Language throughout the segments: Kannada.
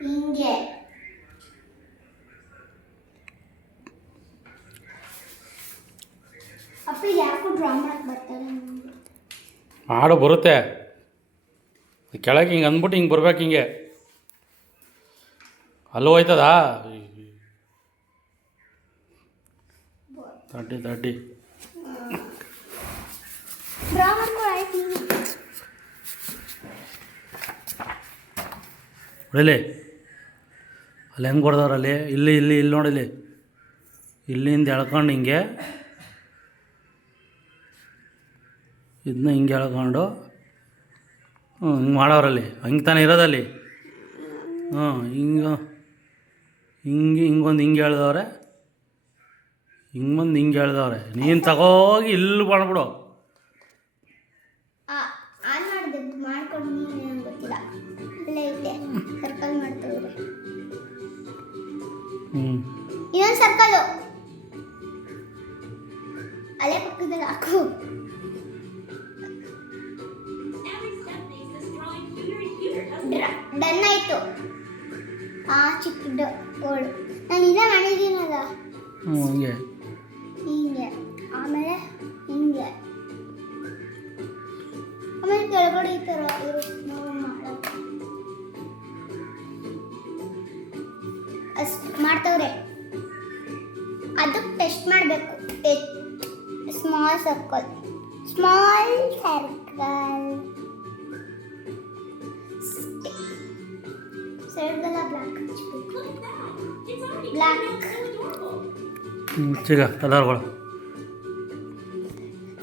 ಹಿಂಗೆ ಅಪ್ಪ ಯಾಕೋ ಡ್ರಾ ಮಾಡಕ್ಕೆ ಬರ್ತಾರೆ ಮಾಡು ಬರುತ್ತೆ ಕೆಳಗೆ ಹಿಂಗೆ ಅಂದ್ಬಿಟ್ಟು ಹಿಂಗೆ ಬರ್ಬೇಕು ಹಿಂಗೆ ಅಲ್ಲೂ ಹೋಯ್ತದಾ ತಡ್ಡಿ ಡ್ರಾ ಮಾಡ್ಕೊ ಆಯ್ತು ಹೊಡಿಲಿ ಅಲ್ಲಿ ಹೆಂಗೆ ಕೊಡ್ದವ್ರಲ್ಲಿ ಇಲ್ಲಿ ನೋಡಿಲಿ ಇಲ್ಲಿಂದ ಎಳ್ಕೊಂಡು ಹಿಂಗೆ ಇದನ್ನ ಹಿಂಗೆ ಎಳ್ಕೊಂಡು ಹಿಂಗೆ ಮಾಡೋರಲ್ಲಿ ಹಂಗೆ ತಾನೇ ಇರೋದಲ್ಲಿ ಹಿಂಗೊಂದು ಹಿಂಗೆ ಹೇಳ್ದವ್ರೆ ಹಿಂಗೊಂದು ಹಿಂಗೆ ಹೇಳ್ದವ್ರೆ ನೀನು ತಗೋಗಿ ಇಲ್ಲಿ ಮಾಡ್ಬಿಡು ಆನ್ ಮಾಡಿದೆ ಮಾಡ್ಕೊಂಡು ನೀನು ಗೊತ್ತಿಲ್ಲ ಅಲ್ಲೇ ಐತೆ ಸರ್ಕಲ್ ಮಾಡ್ತಿದ್ರೆ ಇನ್ನೊಂದು ಸರ್ಕಲ್ಲು ಅಲ್ಲೇ ಪಕ್ಕದಲ್ಲಿ ಹಾಕು ಡನ್ ಆಯಿತು ಚಿಕ್ಕದು ಗೋಲ್ಡ್ ನಾನು ಇದೇ ಮಾಡಿದ್ದೀನಲ್ಲ ಹಿಂಗೆ ಹಿಂಗೆ ಆಮೇಲೆ ಹಿಂಗೆ ಆಮೇಲೆ ಕೆಳಗಡೆ ಈ ಥರ ಅಷ್ಟು ಮಾಡ್ತವ್ರೆ ಅದಕ್ಕೆ ಟೆಸ್ಟ್ ಮಾಡಬೇಕು ಸ್ಮಾಲ್ ಸರ್ಕಲ್ ಸೈಡ್ಗೆಲ್ಲ ಬ್ಲ್ಯಾಕ್ ಸಿಗ ಕಲರ್ಗಳು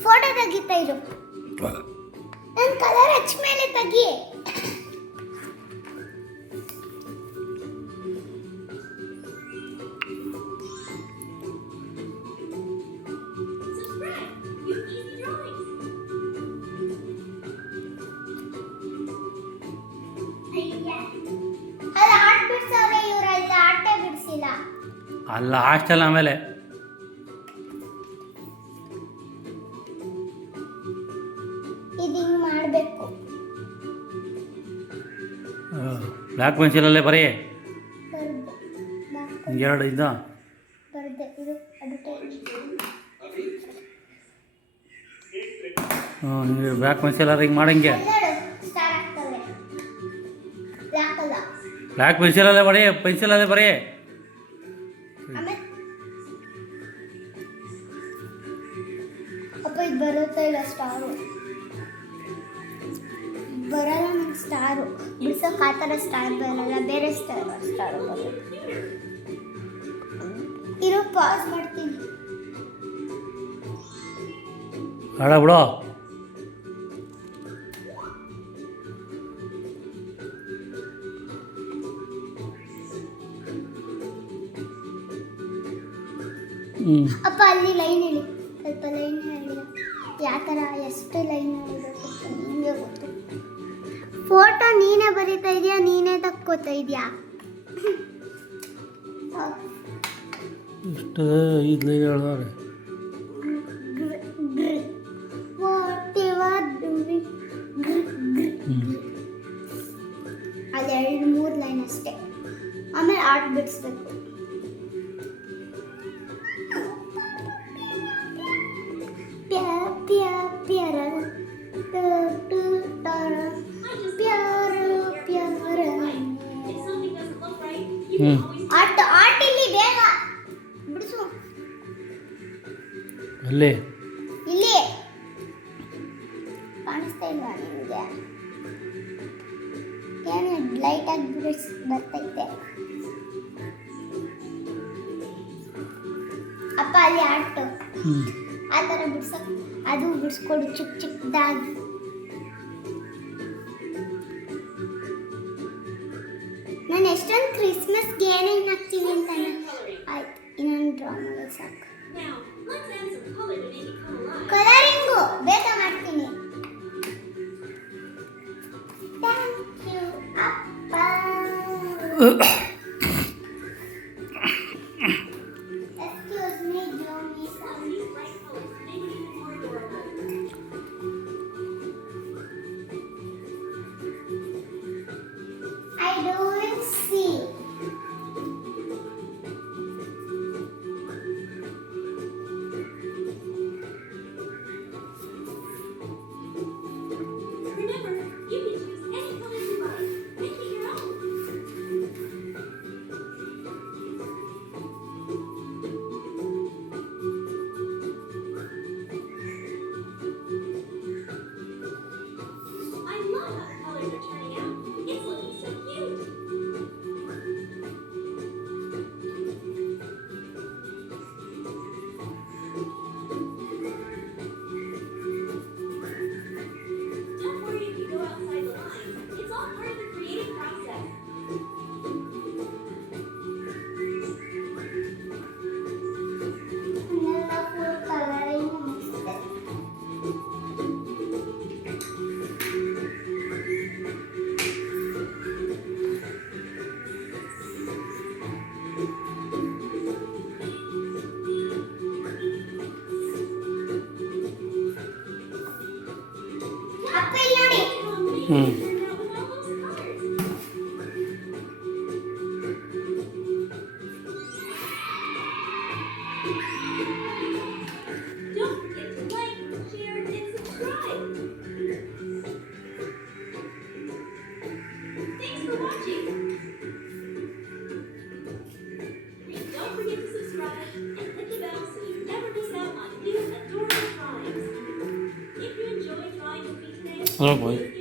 ಫೋಟೋ ತೆಗಿತಾ ಇರು ನನ್ನ ಕಲರ್ ಹಚ್ಚ ಮೇಲೆ ತೆಗಿ ಅದು ಆಟ ಬಿಡ್ಸವ್ರೆ ಇವ್ರು ಇಲ್ಲಿ ಆಟೇ ಬಿಡಿಸಿಲ್ಲ ಅಲ್ಲ ಹಾಸ್ಟೆಲ್ ಆಮೇಲೆ ಇದು ಹಿಂಗೆ ಮಾಡಬೇಕು ಬ್ಲ್ಯಾಕ್ ಪೆನ್ಸಿಲಲ್ಲೇ ಬರೀ ಬರ್ದೆ ಹಿಂಗೆರಡು ಇದ್ದ ಬರ್ದೆ ಇದು ಅಡ್ವರ್ಟೈಸ್ ಹಿಂಗೆ ಬ್ಲ್ಯಾಕ್ ಪೆನ್ಸಿಲಲ್ಲಿ ಹಿಂಗೆ ಮಾಡಂಗೆ ಸ್ಟಾರ್ ಆಗ್ತವೆ ಬ್ಲ್ಯಾಕ್ ಅಲ್ಲ ಬ್ಲ್ಯಾಕ್ ಪೆನ್ಸಿಲಲ್ಲೇ ಬರೀ ಪೆನ್ಸಿಲಲ್ಲೇ ಬರೀ ಆಮೇಲೆ ಅಪ್ಪ ಇದು ಬರುತ್ತೆ ಇಲ್ಲ ಸ್ಟಾರು ಬರಲ್ಲ ನಂಗೆ ಸ್ಟಾರು ಬಿಡ್ಸೋಕೆ ಆ ಥರ ಸ್ಟಾರ್ ಬರಲ್ಲ ಬೇರೆ ಸ್ಟಾರು ಬರುತ್ತೆ ಇರೋ ಪಾಸ್ ಮಾಡ್ತೀನಿ ಬೇಡ ಬಿಡು ಅಪ್ಪ ಅಲ್ಲಿ ಲೈನ್ ಹೇಳಿ ಸ್ವಲ್ಪ ಲೈನ್ ಹೇಳಿಲ್ಲ ಯಾವ ಥರ ಎಷ್ಟು ಲೈನ್ ಹೇಳಿಬೇಕು ನಿಮಗೆ ಗೊತ್ತು ಫೋಟೋ ನೀನೇ ಬರೀತಾ ಇದೆಯಾ ನೀನೇ ತಕ್ಕೋತಾ ಇದೆಯಾ ಇಷ್ಟು 5 ಲೈನ್ ಹೇಳ್ದವ್ರೆ ಅಲ್ಲಿ 2-3 ಲೈನ್ ಅಷ್ಟೇ ಆಮೇಲೆ ಆರ್ಟ್ ಬಿಡಿಸ್ಬೇಕು ಆರ್ಟ್ ಇಲ್ಲಿ ಬೇಗ ಬಿಡಿಸು ಅಲ್ಲಿ ಇಲ್ಲಿ ಕಾಣಿಸ್ತಾ ಇಲ್ವಾ ನಿಮಗೆ ಏನು ಲೈಟಾಗಿ ಬರ್ತೈತೆ ಅಪ್ಪ ಅಲ್ಲಿ ಆರ್ಟ್ ಆ ಥರ ಬಿಡ್ಸಕ್ ಅದು ಬಿಡಿಸ್ಕೊಡು ಚಿಕ್ಕದಾಗಿ ನಾನು ಎಷ್ಟೊಂದು ಕ್ರಿಸ್ಮಸ್ಗೆ ಏನೇನು ಹಾಕ್ತೀನಿ ಅಂತ ಆಯ್ತು ಇನ್ನೊಂದು ಡ್ರಾ ಮಾಡೋದು ಸಾಕು ಕಲರಿಂಗು ಬೇಗ ಮಾಡ್ತೀನಿ ಥ್ಯಾಂಕ್ ಯು ಅಪ್ಪ excuse me Johnny I don't see ಹ್ಞೂ Don't forget to like, share, and subscribe. Thanks for watching. And don't forget to subscribe and hit the bell so you never miss out on new adorable drawings. If you enjoyed drawing with me today, Oh boy.